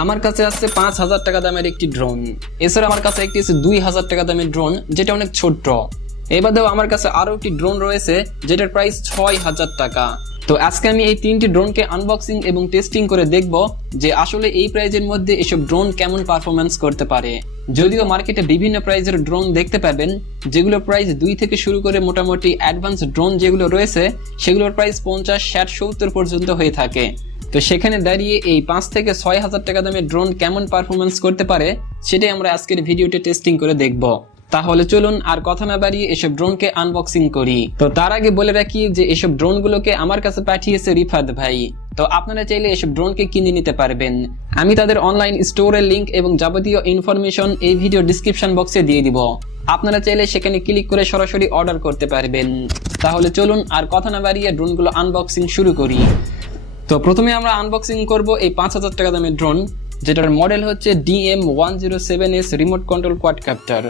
আমার কাছে আছে 5,000 টাকা দামের একটি ড্রোন। এছাড়া আমার কাছে একটি আছে 2,000 টাকা দামের ড্রোন, যেটা অনেক ছোট্ট। এবারেও আমার কাছে আরো একটি ড্রোন রয়েছে যেটার প্রাইস 6,000 টাকা। তো আজকে আমি এই তিনটি ড্রোনকে আনবক্সিং এবং টেস্টিং করে দেখব যে আসলে এই প্রাইজের মধ্যে এসব ড্রোন কেমন পারফরমেন্স করতে পারে। যদিও মার্কেটে বিভিন্ন প্রাইজের ড্রোন দেখতে পাবেন, যেগুলো প্রাইস 2 থেকে শুরু করে মোটামুটি অ্যাডভান্স ড্রোন যেগুলো রয়েছে সেগুলোর প্রাইস 50, 60, 70 পর্যন্ত হয়ে থাকে। তো সেখানে দাঁড়িয়ে এই 5 থেকে 6,000 টাকা দামের ড্রোন কেমন পারফরমেন্স করতে পারে সেটাই আমরা আজকের ভিডিওতে টেস্টিং করে দেখব। তাহলে চলুন আর কথা না বাড়িয়ে এসব ড্রোনকে আনবক্সিং করি। তো তার আগে বলে রাখি যে এসব ড্রোনগুলোকে আমার কাছে পাঠিয়েছে রিফাত ভাই। তো আপনারা চাইলে এসব ড্রোনকে কিনে নিতে পারবেন। আমি তাদের অনলাইন স্টোরের লিংক এবং যাবতীয় ইনফরমেশন এই ভিডিও ডিসক্রিপশন বক্সে দিয়ে দিব। আপনারা চাইলে সেখানে ক্লিক করে সরাসরি অর্ডার করতে পারবেন। তাহলে চলুন আর কথা না বাড়িয়ে ড্রোনগুলো আনবক্সিং শুরু করি। তো প্রথমে আমরা আনবক্সিং করব এই 5,000 টাকা দামের ড্রোন, যেটার মডেল হচ্ছে DM107S রিমোট কন্ট্রোল কোয়াডকপ্টার।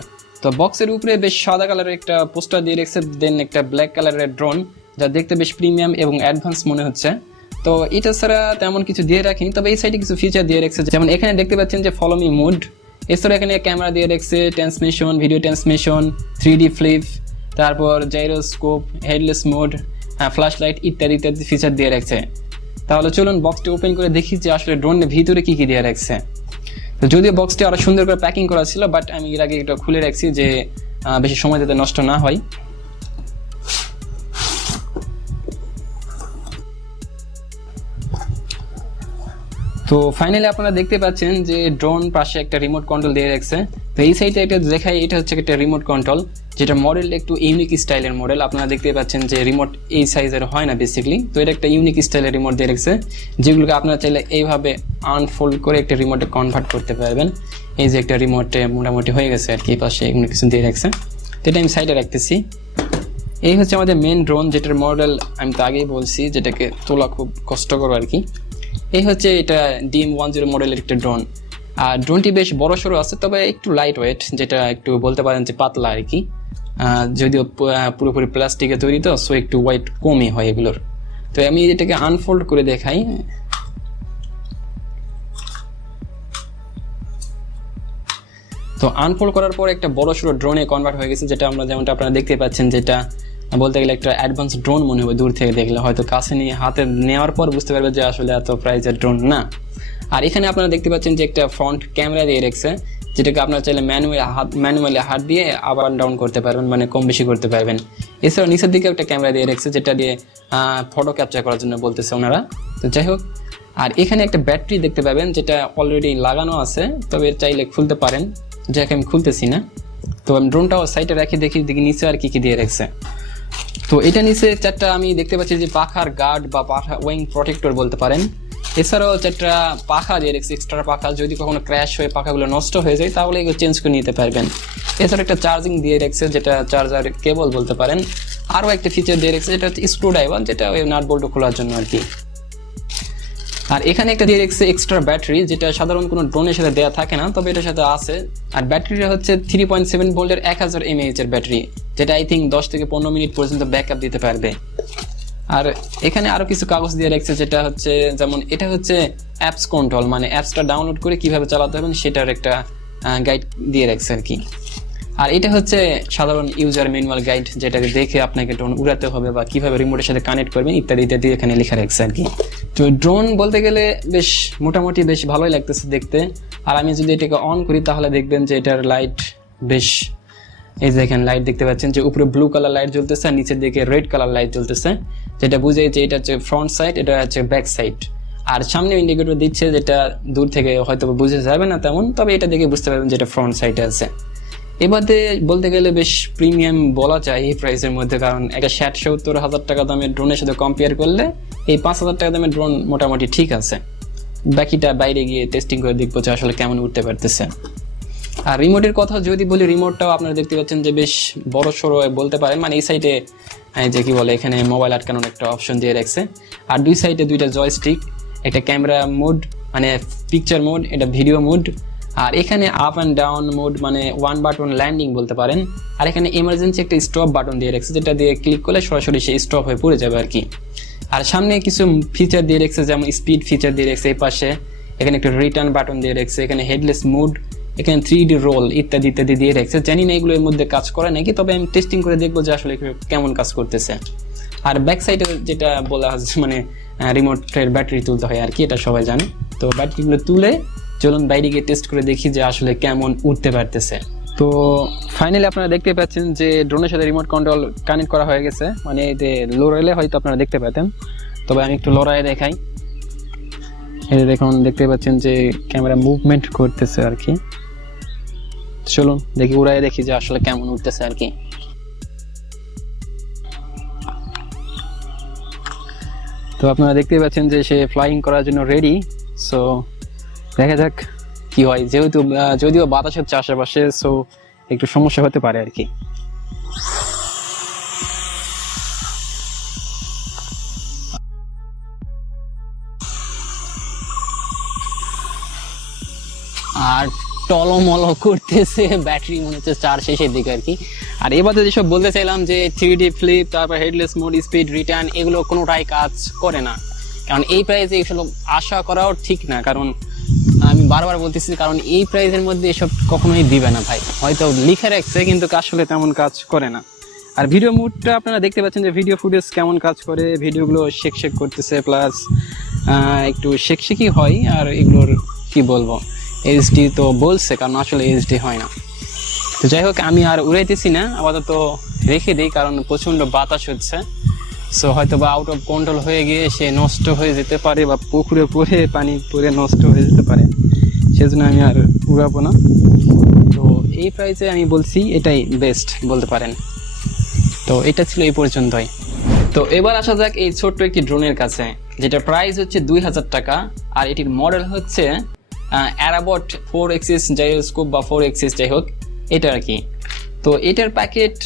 তো বক্সের উপরে বেশ সাদা কালারের একটা পোস্টার দিয়ে রেখেছে, দেন একটা ব্ল্যাক কালারের ড্রোন, যা দেখতে বেশ প্রিমিয়াম এবং অ্যাডভান্স মনে হচ্ছে। তো এটা ছাড়া তেমন কিছু দিয়ে রাখিনি, তবে এই সাইডে কিছু ফিচার দিয়ে রেখেছে, যেমন এখানে দেখতে পাচ্ছেন যে ফলো মি মুড। এছাড়া এখানে ক্যামেরা দিয়ে রেখেছে, transmission, video transmission, 3D flip, তারপর gyroscope, headless mode, flash light ইত্যাদি ইত্যাদি ফিচার দিয়ে রাখছে। তাহলে চলুন বক্সটি ওপেন করে দেখি যে আসলে ড্রোনের ভিতরে কি কি দিয়ে রাখছে। তো যদিও বক্সটি আরো সুন্দর করে প্যাকিং করা ছিল, বাট আমি এর আগে এটা খুলে রাখছি যে বেশি সময় যাতে নষ্ট না হয়। তো ফাইনালি আপনারা দেখতে পাচ্ছেন যে ড্রোন পাশে একটা রিমোট কন্ট্রোল দিয়ে রাখছে। তো এই সাইডে এটা দেখাই, এটা হচ্ছে একটা রিমোট কন্ট্রোল, যেটা মডেল একটু ইউনিক স্টাইলের মডেল। আপনারা দেখতে পাচ্ছেন যে রিমোট এই সাইজের হয় না বেসিক্যালি। তো এটা একটা ইউনিক স্টাইলের রিমোট দিয়ে রাখছে, যেগুলোকে আপনারা চাইলে এইভাবে আনফোল্ড করে একটা রিমোটে কনভার্ট করতে পারবেন। এই যে একটা রিমোটে মোটামুটি হয়ে গেছে আর কি, এই পাশে এগুলো কিছু দিয়ে রাখছে। তো এটা আমি সাইডে রাখতেছি। এই হচ্ছে আমাদের মেন ড্রোন, যেটার মডেল আমি তো আগেই বলছি, যেটাকে তোলা খুব কষ্টকর আর কি। এই হচ্ছে এটা DM10 মডেলের একটা ড্রোন। আর ড্রোনটি বেশ বড় সড়ো আছে, তবে একটু লাইট ওয়েট, যেটা একটু বলতে পারেন যে পাতলা আর কি। যদিও পুরোপুরি প্লাস্টিকে তৈরি, তো সো একটু ওয়েট কমই হয় এগুলোর। তো আমি এটাকে আনফোল্ড করে দেখাই। তো আনফোল্ড করার পর একটা বড় সড়ো ড্রোনে কনভার্ট হয়ে গেছে, যেটা আমরা যেমনটা আপনারা দেখতে পাচ্ছেন, যেটা বলতে গেলে একটা অ্যাডভান্স ড্রোন মনে হবে দূর থেকে দেখলে। হয়তো কাছে নিয়ে হাতে নেওয়ার পর বুঝতে পারবে যে আসলে এত প্রাইজের ড্রোন না। আর এখানে আপনারা দেখতে পাচ্ছেন যে একটা ফ্রন্ট ক্যামেরা দিয়ে রেখেছে, যেটাকে আপনারা চাইলে ম্যানুয়ালি হাত দিয়ে আপ অ্যান্ড ডাউন করতে পারবেন, মানে কম বেশি করতে পারবেন। এছাড়াও নিচের দিকে একটা ক্যামেরা দিয়ে রেখেছে, যেটা দিয়ে ফটো ক্যাপচার করার জন্য বলতেছে ওনারা। তো যাই হোক, আর এখানে একটা ব্যাটারি দেখতে পাবেন, যেটা অলরেডি লাগানো আছে, তবে চাইলে খুলতে পারেন, যাকে আমি খুলতেছি না। তো আমি ড্রোনটাও সাইডে রেখে দেখি নিচে আর কি কি দিয়ে রেখেছে। তো এটা নিচে চারটা আমি দেখতে পাচ্ছি যে পাখার গার্ড বা পাখা উইং প্রটেক্টর বলতে পারেন। এছাড়াও চারটা পাখা দিয়ে রেখেছে, এক্সট্রা পাখা, যদি কখনো ক্র্যাশ হয়ে পাখাগুলো নষ্ট হয়ে যায় তাহলে এগুলো চেঞ্জ করে নিতে পারবেন। এছাড়া একটা চার্জিং দিয়ে রেখেছে, যেটা চার্জার কেবল বলতে পারেন। আরও একটা ফিচার দিয়ে রেখেছে, যেটা হচ্ছে স্ক্রু ড্রাইভার, যেটা ওই নাট বল্টু খোলার জন্য আর কি। আর এখানে একটা দিয়ে রেখেছে এক্সট্রা ব্যাটারি, যেটা সাধারণ কোনো ড্রোনের সাথে দেওয়া থাকে না, তবে এটার সাথে আছে। আর ব্যাটারিটা হচ্ছে 3.7 ভোল্টের 1000 mAh এর ব্যাটারি, যেটা আই থিঙ্ক 10 থেকে 15 মিনিট পর্যন্ত ব্যাকআপ দিতে পারবে। আর এখানে আরো কিছু কাগজ দিয়ে রাখছে, যেটা হচ্ছে যেমন এটা হচ্ছে অ্যাপস কন্ট্রোল, মানে অ্যাপসটা ডাউনলোড করে কিভাবে চালাতে হবে সেটার একটা গাইড দিয়ে রাখছে আর কি। আর এটা হচ্ছে সাধারণ ইউজার ম্যানুয়াল গাইড, যেটাকে দেখে আপনাকে ড্রোন উড়াতে হবে বা কিভাবে রিমোটের সাথে কানেক্ট করবেন ইত্যাদি ইত্যাদি এখানে লেখা রাখছে আর কি। তো ড্রোন বলতে গেলে বেশ মোটামুটি বেশ ভালোই লাগতেছে দেখতে। আর আমি যদি এটাকে অন করি তাহলে দেখবেন যে এটার লাইট বেশ, এই যে এখানে লাইট দেখতে পাচ্ছেন যে উপরে ব্লু কালার লাইট জ্বলতেছে, আর নিচের দিকে রেড কালার লাইট জ্বলতেছে, যেটা বুঝে যে এটা হচ্ছে ফ্রন্ট সাইড, এটা হচ্ছে ব্যাক সাইড। আর সামনে ইন্ডিকেটর দিচ্ছে, যেটা দূর থেকে হয়তো বুঝে যাবে না তেমন, তবে এটা দেখে বুঝতে পারবেন যেটা ফ্রন্ট সাইডে আছে। এবারে বলতে গেলে বেশ প্রিমিয়াম বলা যায় এই প্রাইসের মধ্যে, কারণ একটা 60-70 হাজার টাকা দামের ড্রোনের সাথে কম্পেয়ার করলে এই 5,000 টাকা দামের ড্রোন মোটামুটি ঠিক আছে। বাকিটা বাইরে গিয়ে টেস্টিং করে দেখবো যে আসলে কেমন উঠতে পারতেছে। আর রিমোটের কথা যদি বলি, রিমোটটাও আপনারা দেখতে পাচ্ছেন যে বেশ বড় সড়ো বলতে পারেন, মানে এই সাইডে যে কি বলে এখানে মোবাইল আটকানোর একটা অপশন দিয়ে রাখছে। আর দুই সাইডে দুইটা জয়স্টিক, একটা ক্যামেরা মোড মানে পিকচার মোড, এটা ভিডিও মোড। আর এখানে আপ অ্যান্ড ডাউন মোড মানে ওয়ান বাটন ল্যান্ডিং বলতে পারেন। আর এখানে এমার্জেন্সি একটা স্টপ বাটন দিয়ে রাখছে, যেটা দিয়ে ক্লিক করলে সরাসরি সে স্টপ হয়ে পড়ে যাবে আর কি। আর সামনে কিছু ফিচার দিয়ে রাখছে, যেমন স্পিড ফিচার দিয়ে রাখছে এই পাশে। এখানে একটা রিটার্ন বাটন দিয়ে রেখেছে, এখানে হেডলেস মুড, এখানে 3D রোল ইত্যাদি ইত্যাদি দিয়ে রেখেছে। জানি না এগুলো এর মধ্যে কাজ করে নাকি, তবে আমি টেস্টিং করে দেখবো যে আসলে কেমন কাজ করতেছে। আর ব্যাক সাইডে যেটা বলা হচ্ছে মানে রিমোটের ব্যাটারি তুলতে হয় আর কি, এটা সবাই জানে। তো ব্যাটারিগুলো তুলে চলুন বাইরে গিয়ে টেস্ট করে দেখি যে আসলে কেমন উঠতে পারতেছে। তো ফাইনালি আপনারা দেখতে পাচ্ছেন যে ড্রোনের সাথে রিমোট কন্ট্রোল কানেক্ট করা হয়ে গেছে, মানে এতে লড়াইলে হয়তো আপনারা দেখতে পেতেন, তবে আমি একটু লড়াই দেখাই। এই দেখুন দেখতে পাচ্ছেন যে ক্যামেরা মুভমেন্ট করতেছে আর কি। চলুন দেখি উড়াই দেখি যে আসলে কেমন উঠতেছে আর কি। তো আপনারা দেখতে পাচ্ছেন যে সে ফ্লাইং করার জন্য রেডি। সো দেখা যাক কি হয়, যেহেতু যদিও বাতাস হচ্ছে আশেপাশে, সো একটু সমস্যা হতে পারে আর কি। আর টলমল করতেছে ব্যাটারি, মনে হচ্ছে চার্জ শেষের দিকে আর কি। আর এবার যেসব বলতে চাইলাম যে 3D ফ্লিপ, তারপর হেডলেস মোড, স্পিড, রিটার্ন, এগুলো কোনোটাই কাজ করে না। কারণ এই প্রাইসে এসব আশা করাও ঠিক না, কারণ আমি বারবার বলতেছি, কারণ এই প্রাইসের মধ্যে এসব কখনোই দিবে না ভাই। হয়তো লিখে রাখছে কিন্তু আসলে তেমন কাজ করে না। আর ভিডিও মুডটা আপনারা দেখতে পাচ্ছেন যে ভিডিও ফুটেজ কেমন কাজ করে, ভিডিওগুলো শেক শেক করতেছে, প্লাস একটু শেকশেকই হয়। আর এগুলোর কি বলবো, এইচডি তো বলছে, কারণ আসলে এইচডি হয় না। তো যাই হোক, আমি আর উড়াইতেছি না, আপাতত রেখে দিই, কারণ প্রচণ্ড বাতাস হচ্ছে। সো হয়তো বা আউট অফ কন্ট্রোল হয়ে গিয়ে সে নষ্ট হয়ে যেতে পারে, বা পুকুরে পড়ে পানি পড়ে নষ্ট হয়ে যেতে পারে, সেজন্য আমি আর উড়াবো না। তো এই প্রাইসে আমি বলছি এটাই বেস্ট বলতে পারেন। তো এটা ছিল এই পর্যন্তই। তো এবার আসা যাক এই ছোট্ট একটি ড্রোনের কাছে, যেটা প্রাইস হচ্ছে 2000 টাকা। আর এটির মডেল হচ্ছে অ্যারাবট 4 এক্সিস জাইরোস্কোপ বা 4 এক্সিস, যাই হোক এটা আর কি। তো এটার প্যাকেট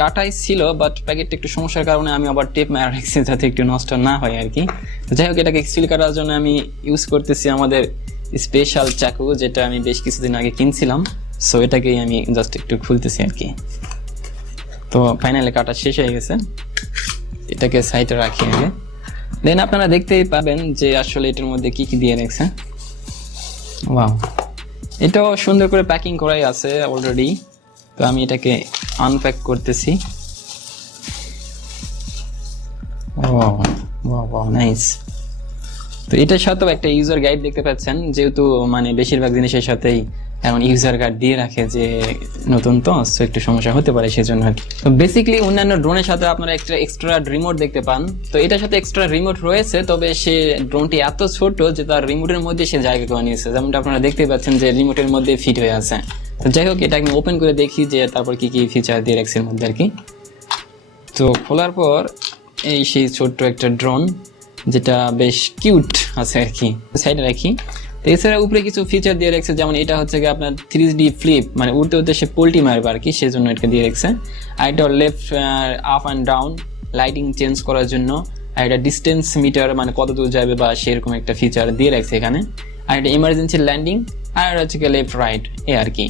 কাটাই ছিল, বাট প্যাকেটটা একটু সমস্যার কারণে আমি আবার টেপ মারা রাখছি যাতে একটু নষ্ট না হয় আর কি। যাই হোক, এটাকে সিল করার জন্য আমি ইউজ করতেছি আমাদের স্পেশাল চাকু, যেটা আমি বেশ কিছুদিন আগে কিনছিলাম। সো এটাকেই আমি জাস্ট একটু খুলতেছি আর কি। তো ফাইনালি কাটা শেষ হয়ে গেছে, এটাকে সাইডে রাখি আগে। দেন আপনারা দেখতেই পাবেন যে আসলে এটার মধ্যে কি কি দিয়ে রেখেছে। ওয়াও, এটাও সুন্দর করে প্যাকিং করাই আছে অলরেডি। তো আমি এটাকে আনপ্যাক করতেছি। Wow wow wow, nice. তো এটার সাথেও একটা ইউজার গাইড দেখতে পাচ্ছেন, যেহেতু মানে বেশিরভাগ জিনিসের সাথেই এমন ইউজার গাইড দিয়ে রাখে, যে নতুন তো একটু সমস্যা হতে পারে সেজন্য আর কি। তো বেসিক্যালি অন্যান্য ড্রোনের সাথে আপনারা একটা এক্সট্রা রিমোট দেখতে পান। তো এটার সাথে এক্সট্রা রিমোট রয়েছে, তবে সে ড্রোনটি এত ছোট যে তার রিমোটের মধ্যে সে জায়গা করে নিয়েছে, যেমনটা আপনারা দেখতে পাচ্ছেন যে রিমোটের মধ্যে ফিট হয়ে আছে। তো যাই হোক, এটা আমি ওপেন করে দেখি যে তারপর কি কি ফিচার দিয়ে রাখছে এর মধ্যে আর কি। তো খোলার পর এই সেই ছোট্ট একটা ড্রোন, যেটা বেশ কিউট আছে আর কি, সাইডে রাখি। তো এছাড়া উপরে কিছু ফিচার দিয়ে রাখছে, যেমন এটা হচ্ছে কি আপনার 3D ফ্লিপ, মানে উড়তে উড়তে সে পোল্টি মারবে আর কি, সেজন্য এটা দিয়ে রাখছে। আর এটা left up and down lighting change করার জন্য। আর এটা ডিস্টেন্স মিটার, মানে কত দূর যাবে বা সেরকম একটা ফিচার দিয়ে রাখছে এখানে। আর এটা ইমার্জেন্সি ল্যান্ডিং, আর হচ্ছে কি লেফট রাইট এ আর কি।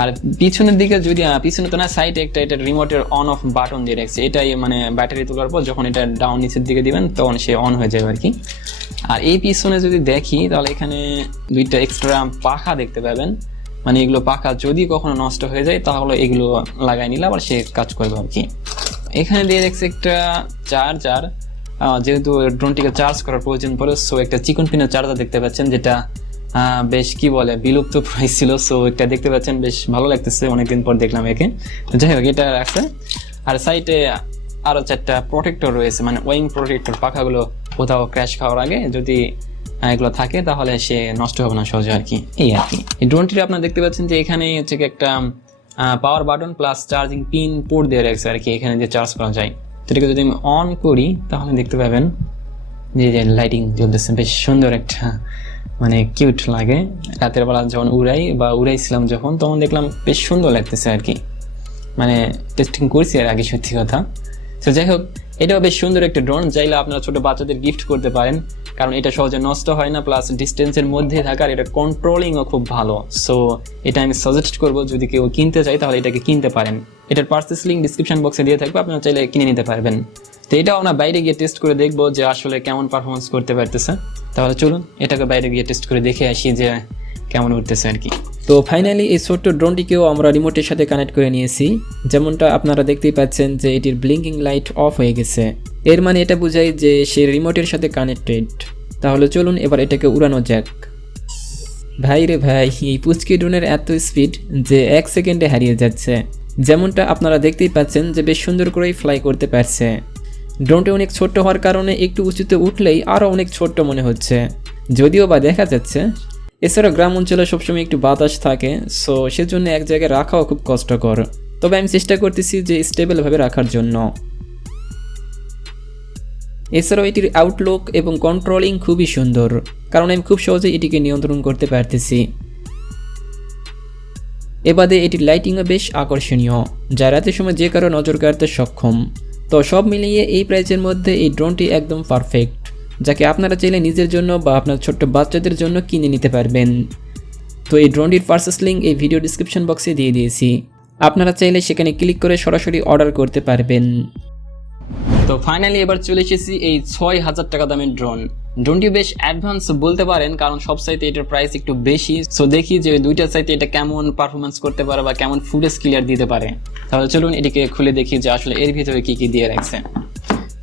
আর পিছনের দিকে যদি পিছনে তো না, সাইডে একটা এটা রিমোটের অন অফ বাটন দিয়ে রাখছে। এটাই মানে ব্যাটারি তোলার পর যখন এটা ডাউন নিচের দিকে দিবেন তখন সে অন হয়ে যাবে আর কি। আর এই পিছনে যদি দেখি তাহলে এখানে দুইটা এক্সট্রা পাখা দেখতে পাবেন, মানে এগুলো পাখা যদি কখনো নষ্ট হয়ে যায় তাহলে এগুলো লাগাই নিলে আবার সে কাজ করবে আর কি। এখানে দিয়ে দেখছে একটা চার্জার, যেহেতু ড্রোনটিকে চার্জ করার প্রয়োজন পড়ে, সো একটা চিকন পিনের চার্জার দেখতে পাচ্ছেন, যেটা বেশ কি বলে বিলুপ্ত প্রাইস ছিল। সো এটা দেখতে পাচ্ছেন, বেশ ভালো লাগতেছে, অনেকদিন পর দেখলাম একে। যাই হোক, এটা আছে। আর সাইডে আরো 4টা প্রোটেক্টর রয়েছে, মানে ওয়িং প্রোটেক্টর, পাখাগুলো কোথাও ক্র্যাশ খাওয়ার আগে যদি এগুলো থাকে তাহলে সে নষ্ট হবে না সহজে আর কি, এই আর কি। এই ড্রোনটি আপনারা দেখতে পাচ্ছেন যে এখানে হচ্ছে একটা power button plus charging pin port দিয়ে রাখছে আর কি, এখানে যে চার্জ করা যায়। তো এটাকে যদি আমি অন করি তাহলে দেখতে পাবেন যে লাইটিং জ্বলতেছে, বেশ সুন্দর একটা মানে কিউট লাগে। রাতের বেলা যখন উড়াইছিলাম যখন, তখন দেখলাম বেশ সুন্দর লাগতেছে আর কি, মানে টেস্টিং করছি আর আগে, সত্যি কথা। তো যাই হোক, এটাও বেশ সুন্দর একটা ড্রোন, চাইলে আপনারা ছোট বাচ্চাদের গিফট করতে পারেন, কারণ এটা সহজে নষ্ট হয় না, প্লাস ডিস্টেন্সের মধ্যে থাকার এটা কন্ট্রোলিংও খুব ভালো। সো এটা আমি সাজেস্ট করবো, যদি কেউ কিনতে চাই তাহলে এটাকে কিনতে পারেন। এটার পারচেস লিঙ্ক ডিসক্রিপশন বক্সে দিয়ে থাকবে, আপনারা চাইলে কিনে নিতে পারবেন। তো এটাও আমরা বাইরে গিয়ে টেস্ট করে দেখবো যে আসলে কেমন পারফরমেন্স করতে পারতেছে। তাহলে চলুন এটাকে বাইরে গিয়ে টেস্ট করে দেখে আসি যে কেমন উঠতেছে আর কি। তো ফাইনালি এই ছোট্ট ড্রোনটিকেও আমরা রিমোটের সাথে কানেক্ট করে নিয়েছি। যেমনটা আপনারা দেখতেই পাচ্ছেন যে এটির ব্লিঙ্কিং লাইট অফ হয়ে গেছে, এর মানে এটা বোঝায় যে সে রিমোটের সাথে কানেক্টেড। তাহলে চলুন এবার এটাকে উড়ানো যাক। ভাই রে ভাই, এই পুচকি ড্রোনের এত স্পিড যে 1 সেকেন্ডে হারিয়ে যাচ্ছে। যেমনটা আপনারা দেখতেই পাচ্ছেন যে বেশ সুন্দর করেই ফ্লাই করতে পারছে। ড্রোনটি অনেক ছোট্ট হওয়ার কারণে একটু উঁচুতে উঠলেই আরও অনেক ছোট্ট মনে হচ্ছে, যদিও বা দেখা যাচ্ছে। এছাড়া গ্রাম অঞ্চলে সবসময় একটু বাতাস থাকে, সো সেজন্য এক জায়গায় রাখাও খুব কষ্টকর। তবে আমি চেষ্টা করতেছি যে স্টেবলভাবে রাখার জন্য। এছাড়াও এটির আউটলুক এবং কন্ট্রোলিং খুবই সুন্দর, কারণ আমি খুব সহজে এটিকে নিয়ন্ত্রণ করতে পারতেছি। এবাদে এটির লাইটিংও বেশ আকর্ষণীয়, যা রাতের সময় যে কারো নজর কাড়তে সক্ষম। তো সব মিলিয়ে এই প্রাইসের মধ্যে এই ড্রোনটি একদম পারফেক্ট, যাকে আপনারা চাইলে নিজের জন্য বা আপনার ছোট্ট বাচ্চাদের জন্য কিনে নিতে পারবেন। তো এই ড্রোনটির পারচেস লিঙ্ক এই ভিডিও ডিসক্রিপশন বক্সে দিয়ে দিয়েছি, আপনারা চাইলে সেখানে ক্লিক করে সরাসরি অর্ডার করতে পারবেন। তো ফাইনালি এবার চলে এসেছি এই 6000 টাকা দামের ড্রোনটি বেশ অ্যাডভান্স বলতে পারেন, কারণ সব সাইতে এটার প্রাইস একটু বেশি। সো দেখি যে দুইটা সাইতে এটা কেমন পারফরমেন্স করতে পারে বা কেমন ফুটেজ ক্লিয়ার দিতে পারে। তাহলে চলুন এটিকে খুলে দেখি যে আসলে এর ভিতরে কি কি দিয়ে রাখছে।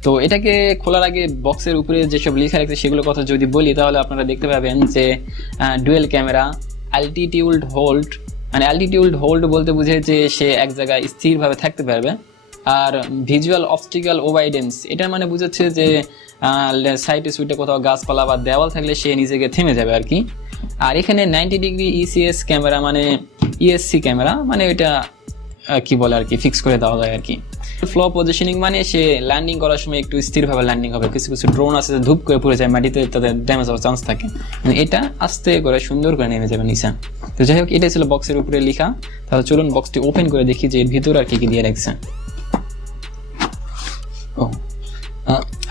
তো এটাকে খোলার আগে বক্সের উপরে যেসব লেখা রাখছে সেগুলোর কথা যদি বলি, তাহলে আপনারা দেখতে পাবেন যে ডুয়েল ক্যামেরা, অ্যালটিটিউড হোল্ড, মানে অ্যালটিটিউড হোল্ড বলতে বুঝে যে সে এক জায়গায় স্থিরভাবে থাকতে পারবে। আর ভিজুয়াল অবস্টিক্যাল ওভাইডেন্স, এটা মানে বুঝাচ্ছে যে সাইডে সুইটে কোথাও গাছপালা বা দেওয়াল থাকলে সে নিজেকে থেমে যাবে আর কি। আর এখানে 90 ডিগ্রি ইসিএস ক্যামেরা, মানে ইএসসি ক্যামেরা, মানে ওইটা কি বলে আর কি, ফিক্স করে দেওয়া যায় আর কি। ফ্লো পজিশনিং, মানে সে ল্যান্ডিং করার সময় একটু স্থিরভাবে ল্যান্ডিং হবে। কিছু কিছু ড্রোন আছে ধূপ করে পড়ে যায় মাটিতে, তাদের ড্যামেজ হওয়ার চান্স থাকে, মানে এটা আস্তে করে সুন্দর করে নেমে যাবে নিচে। তো যাই হোক, এটাই ছিল বক্সের উপরে লেখা। তাহলে চলুন বক্সটি ওপেন করে দেখি যে এর ভিতরে আর কি কি দিয়ে রাখছে।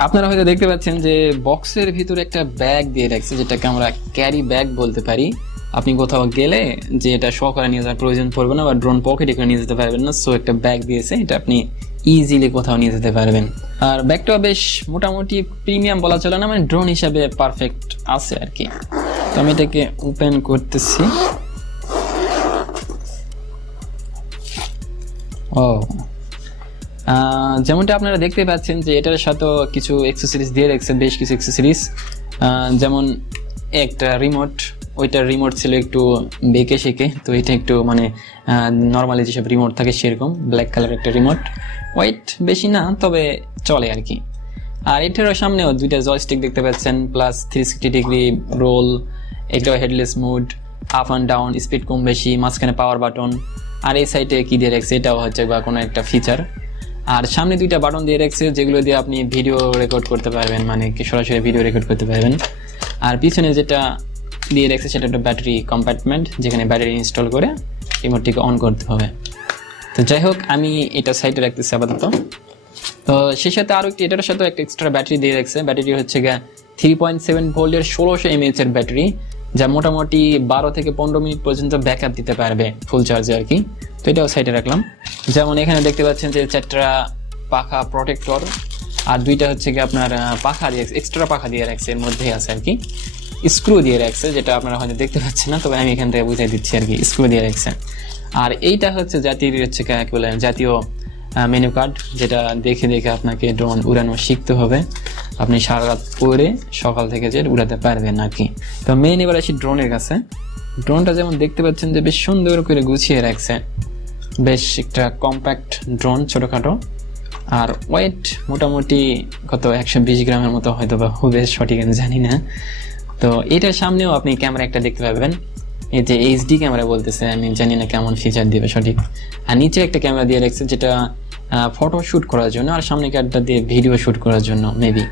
আপনারা হয়তো দেখতে পাচ্ছেন যে বক্সের ভিতরে একটা ব্যাগ দিয়ে রাখছে, যেটাকে আমরা ক্যারি ব্যাগ বলতে পারি। আপনি কোথাও গেলে যে এটা সহকারে নিয়ে যাওয়ার প্রয়োজন পড়বে না, বা ড্রোন পকেটে করে নিয়ে যেতে পারবেন না। সো একটা ব্যাগ দিয়েছে, এটা আপনি ইজিলি কোথাও নিয়ে যেতে পারবেন। আর ব্যাগটা বেশ মোটামুটি প্রিমিয়াম বলা চলে না, মানে ড্রোন হিসাবে পারফেক্ট আছে আর কি। তো আমি এটাকে ওপেন করতেছি। যেমনটা আপনারা দেখতে পাচ্ছেন যে এটার সাথে কিছু অ্যাক্সেসরিজ দিয়ে রাখছে, বেশ কিছু অ্যাক্সেসরিজ। যেমন একটা রিমোট, ওইটার রিমোট ছিল একটু বেঁকে শেখে, তো এটা একটু মানে নর্মালি যেসব রিমোট থাকে সেরকম ব্ল্যাক কালার একটা রিমোট। ওয়েট বেশি না, তবে চলে আর কি। আর এটারও সামনেও দুইটা জয়স্টিক দেখতে পাচ্ছেন, প্লাস 360 ডিগ্রি রোল, এটাও headless mode, up and down, speed কম বেশি, মাঝখানে পাওয়ার বাটন। আর এই সাইডে কি দিয়ে রাখছে, এটাও হচ্ছে বা কোনো একটা ফিচার। আর সামনে দুইটা বাটন দিয়ে রাখছে, যেগুলো দিয়ে আপনি ভিডিও রেকর্ড করতে পারবেন, মানে কি সরাসরি ভিডিও রেকর্ড করতে পারবেন। আর পিছনে যেটা দিয়ে রাখছে সেটা একটা ব্যাটারি কম্পার্টমেন্ট, যেখানে ব্যাটারি ইনস্টল করে রিমোটটিকে অন করতে হবে। তো যাই হোক, আমি এটা সাইডে রাখতেছি আপাতত। তো সেই সাথে আরও একটি, এটার সাথে একটা এক্সট্রা ব্যাটারি দিয়ে রাখছে। ব্যাটারি হচ্ছে গিয়ে 3.7 ভোল্টের 1600 mAh এর ব্যাটারি, যা মোটামুটি 12 থেকে 15 মিনিট পর্যন্ত ব্যাকআপ দিতে পারবে ফুল চার্জে আর কি। তো এটাও সাইডে রাখলাম। যেমন এখানে দেখতে পাচ্ছেন যে 4টা পাখা প্রোটেক্টর, আর দুইটা হচ্ছে কি আপনার পাখা দিয়ে এক্সট্রা পাখা দিয়ে রাখছে, এর মধ্যেই আছে আর কি। স্ক্রু দিয়ে রাখছে, যেটা আপনারা হয়তো দেখতে পাচ্ছেন না, তবে আমি এখান থেকে বুঝিয়ে দিচ্ছি আর কি, স্ক্রু দিয়ে রাখছে। আর এইটা হচ্ছে জাতীয় মেনু কার্ড, যেটা দেখে দেখে আপনাকে ড্রোন উড়ানো শিখতে হবে। আপনি সারা রাত পরে সকাল থেকে যে উড়াতে পারবেন আর কি। তো মেন এবার আসি ড্রোনের কাছে। ড্রোনটা যেমন দেখতে পাচ্ছেন যে বেশ সুন্দর করে গুছিয়ে রাখছে, বেশ একটা কম্প্যাক্ট ড্রোন, ছোটোখাটো। আর ওয়েট মোটামুটি কত 120 গ্রামের মতো হয়তো বা হবে, সঠিক আমি জানি না। তো এটার সামনেও আপনি ক্যামেরা একটা দেখতে পাবেন, এই যে এইচডি ক্যামেরা বলতেছে, আমি জানি না কেমন ফিচার দিবে সঠিক। আর নিচে একটা ক্যামেরা দিয়ে রাখছে, যেটা ফটো শ্যুট করার জন্য, আর সামনে একটা দিয়ে ভিডিও শ্যুট করার জন্য মেবি।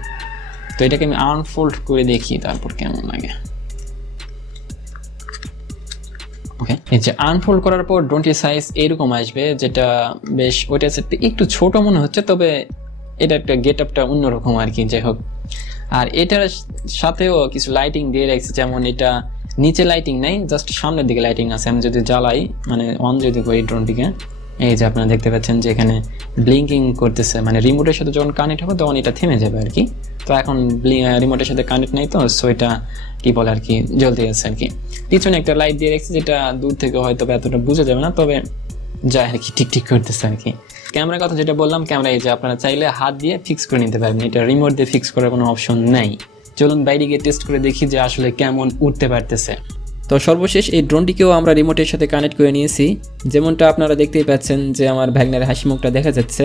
তো এটাকে আমি আনফোল্ড করে দেখি তারপর কেমন লাগে। ওকে, এই যে আনফোল্ড করার পর ড্রোনটির সাইজ এরকম আসবে, যেটা বেশ ওইটা একটু ছোট মনে হচ্ছে, তবে এটা একটা গেট আপটা অন্যরকম আর কি। যাই হোক, আর এটার সাথেও কিছু লাইটিং দিয়ে রাখছে, যেমন এটা নিচে লাইটিং নাই, জাস্ট সামনের দিকে লাইটিং আছে। আমি যদি জ্বালাই, মানে অন যদি করি ড্রোনটিকে, এই যে আপনারা দেখতে পাচ্ছেন যে এখানে ব্লিঙ্কিং করতেছে, মানে রিমোটের সাথে যখন কানেক্ট হবে তখন এটা থেমে যাবে আর কি। তো এখন রিমোটের সাথে কানেক্ট নেই, তো সো এটা কি বলে আর কি জ্বলতে আছে আর কি। পিছনে একটা লাইট দিয়ে রেখেছি, যেটা দূর থেকে হয়তো এতটা বোঝা যাবে না, তবে যায় আর কি, ঠিক করতেছে আর কি। ক্যামেরার কথা যেটা বললাম, ক্যামেরা এই যে আপনারা চাইলে হাত দিয়ে ফিক্স করে নিতে পারবেন, এটা রিমোট দিয়ে ফিক্স করার কোনো অপশন নেই। চলুন বাইরে গিয়ে টেস্ট করে দেখি যে আসলে কেমন উঠতে পারতেছে। তো সর্বশেষ এই ড্রোনটিকেও আমরা রিমোটের সাথে কানেক্ট করে নিয়েছি, যেমনটা আপনারা দেখতেই পাচ্ছেন যে আমার ভ্যাগনারের হাসি মুখটা দেখা যাচ্ছে।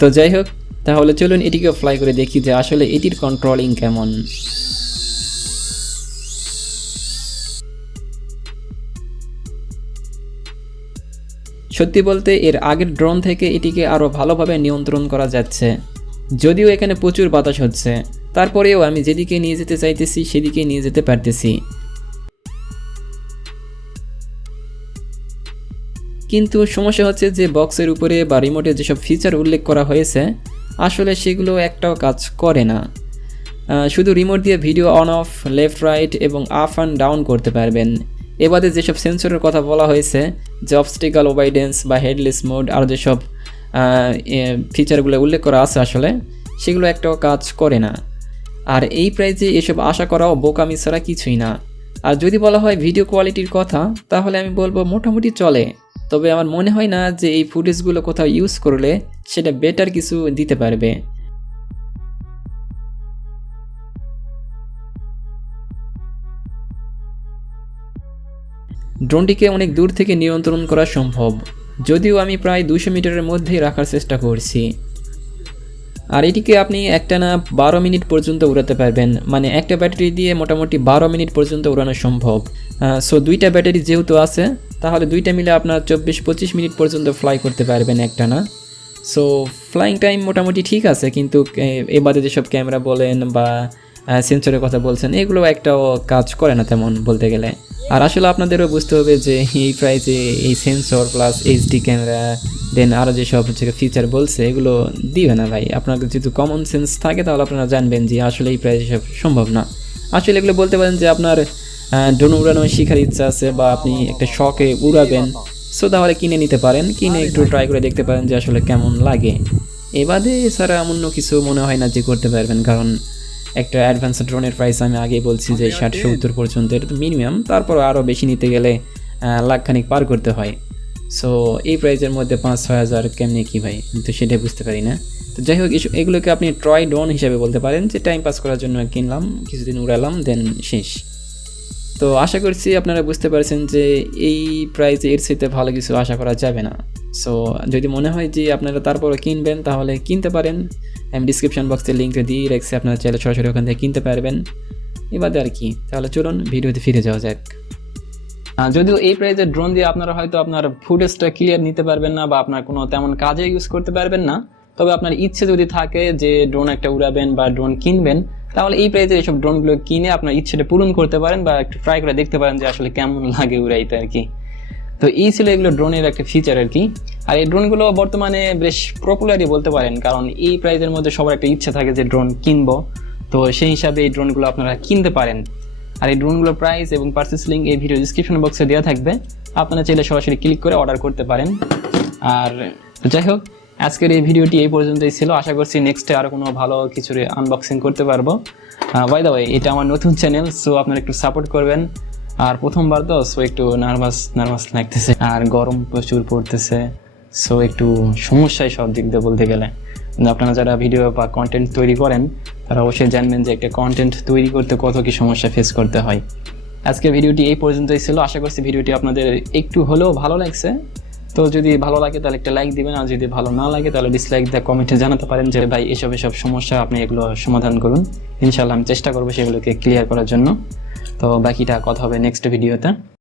তো যাই হোক, তাহলে চলুন এটিকেও ফ্লাই করে দেখি যে আসলে এটির কন্ট্রোলিং কেমন। সত্যি বলতে এর আগের ড্রোন থেকে এটিকে আরও ভালোভাবে নিয়ন্ত্রণ করা যাচ্ছে, যদিও এখানে প্রচুর বাতাস হচ্ছে, তারপরেও আমি যেদিকে নিয়ে যেতে চাইতেছি সেদিকে নিয়ে যেতে পারতেছি। কিন্তু সমস্যা হচ্ছে যে বক্সের উপরে বা রিমোটে যেসব ফিচার উল্লেখ করা হয়েছে আসলে সেগুলো একটাও কাজ করে না। শুধু রিমোট দিয়ে video on of, left right এবং আপ অ্যান্ড ডাউন করতে পারবেন। এবারে যেসব সেন্সরের কথা বলা হয়েছে, যে অবস্টিক্যাল ওবাইডেন্স বা হেডলেস মোড আর যেসব ফিচারগুলো উল্লেখ করা আছে আসলে সেগুলো একটাও কাজ করে না। আর এই প্রাইজে এসব আশা করাও বোকামি ছাড়া কিছুই না। আর যদি বলা হয় ভিডিও কোয়ালিটির কথা, তাহলে আমি বলবো মোটামুটি চলে, তবে আমার মনে হয় না যে এই ফুটেজগুলো কোথাও ইউজ করলে সেটা বেটার কিছু দিতে পারবে। ড্রোনটিকে অনেক দূর থেকে নিয়ন্ত্রণ করা সম্ভব, যদিও আমি প্রায় 200 মিটারের মধ্যেই রাখার চেষ্টা করছি। আর এটিকে আপনি একটানা 12 মিনিট পর্যন্ত উড়াতে পারবেন, মানে একটা ব্যাটারি দিয়ে মোটামুটি 12 মিনিট পর্যন্ত উড়ানো সম্ভব। সো দুইটা ব্যাটারি যেহেতু আছে, তাহলে দুইটা মিলে আপনার 24-25 মিনিট পর্যন্ত ফ্লাই করতে পারবেন একটানা। সো ফ্লাইং টাইম মোটামুটি ঠিক আছে, কিন্তু এ বাদে যেসব ক্যামেরা বলেন বা সেন্সরের কথা বলছেন, এগুলো একটাও কাজ করে না তেমন বলতে গেলে। আর আসলে আপনাদেরও বুঝতে হবে যে এই প্রাইসে এই সেন্সর প্লাস এইচডি ক্যামেরা দেন আরও যেসব ফিচার বলছে এগুলো দিবে না ভাই। আপনার যদি কমন সেন্স থাকে তাহলে আপনারা জানবেন যে আসলে এই প্রাইসে সব সম্ভব না। আসলে এগুলো বলতে পারেন যে আপনার ড্রোন উড়ানো শেখার ইচ্ছা আছে বা আপনি একটা শখে উড়াবেন, সো তাহলে কিনে নিতে পারেন, কিনে একটু ট্রাই করে দেখতে পারেন যে আসলে কেমন লাগে। এবারে এছাড়া অন্য কিছু মনে হয় না যে করতে পারবেন, কারণ একটা অ্যাডভান্স ড্রোনের প্রাইস আমি আগেই বলছি যে 60-70 পর্যন্ত, এটা তো মিনিমাম, তারপর আরও বেশি নিতে গেলে লাখখানিক পার করতে হয়। সো এই প্রাইসের মধ্যে 5-6 হাজার কেমনি কী ভাই, তো সেটাই বুঝতে পারি না। তো যাই হোক, এগুলোকে আপনি ট্রয় ড্রোন হিসেবে বলতে পারেন, যে টাইম পাস করার জন্য কিনলাম, কিছুদিন উড়ালাম, দেন শেষ। তো আশা করছি আপনারা বুঝতে পারছেন যে এই প্রাইসে এর সাথে ভালো কিছু আশা করা যাবে না। সো যদি মনে হয় যে আপনারা তারপরে কিনবেন তাহলে কিনতে পারেন, আমি ডিসক্রিপশন বক্সে লিঙ্কটা দিয়ে রেখেছি, আপনারা চাইলে সরাসরি ওখান থেকে কিনতে পারবেন। এবারে আর কি, তাহলে চলুন ভিডিওতে ফিরে যাওয়া যাক। যদিও এই প্রাইসের ড্রোন দিয়ে আপনারা হয়তো আপনার ফুটেজটা ক্লিয়ার নিতে পারবেন না বা আপনার কোনো তেমন কাজে ইউজ করতে পারবেন না, তবে আপনার ইচ্ছে যদি থাকে যে ড্রোন একটা উড়াবেন বা ড্রোন কিনবেন, তাহলে এই প্রাইসের এইসব ড্রোনগুলো কিনে আপনার ইচ্ছেটা পূরণ করতে পারেন বা একটু ট্রাই করে দেখতে পারেন যে আসলে কেমন লাগে উড়াইতে আর কি। তো এই ছিল এগুলো ড্রোনের একটা ফিচার আর কি। আর এই ড্রোনগুলো বর্তমানে বেশ পপুলারই বলতে পারেন, কারণ এই প্রাইসের মধ্যে সবার একটা ইচ্ছা থাকে যে ড্রোন কিনবো, তো সেই হিসাবে এই ড্রোনগুলো আপনারা কিনতে পারেন। আর এই ড্রোনগুলোর প্রাইস এবং পারচেস লিঙ্ক এই ভিডিও ডিসক্রিপশন বক্সে দেওয়া থাকবে, আপনারা চাইলে সরাসরি ক্লিক করে অর্ডার করতে পারেন। আর যাই হোক, আজকের এই ভিডিওটি এই পর্যন্তই ছিল। আশা করছি নেক্সটে আরও কোনো ভালো কিছুর আনবক্সিং করতে পারবো। বাই দ্য ওয়ে, এটা আমার নতুন চ্যানেল, সো আপনারা একটু সাপোর্ট করবেন। আর প্রথমবার তো, সো একটু নার্ভাস লাগতেছে, আর গরম প্রচুর পড়তেছে, সো একটু সমস্যায় সব দিক দিয়ে বলতে গেলে। আপনারা যারা ভিডিও বা কন্টেন্ট তৈরি করেন তারা অবশ্যই জানবেন যে একটা কন্টেন্ট তৈরি করতে কত কি সমস্যা ফেস করতে হয়। আজকের ভিডিওটি এই পর্যন্তই ছিল। আশা করছি ভিডিওটি আপনাদের একটু হলেও ভালো লাগছে। তো যদি ভালো লাগে তাহলে একটা লাইক দিবেন, আর যদি ভালো না লাগে তাহলে ডিসলাইক দিয়ে কমেন্টে জানাতে পারেন যে ভাই এসব সমস্যা আপনি এগুলো সমাধান করুন। ইনশাআল্লাহ আমি চেষ্টা করবো সেগুলোকে ক্লিয়ার করার জন্য। তো বাকিটা কথা হবে নেক্সট ভিডিওতে।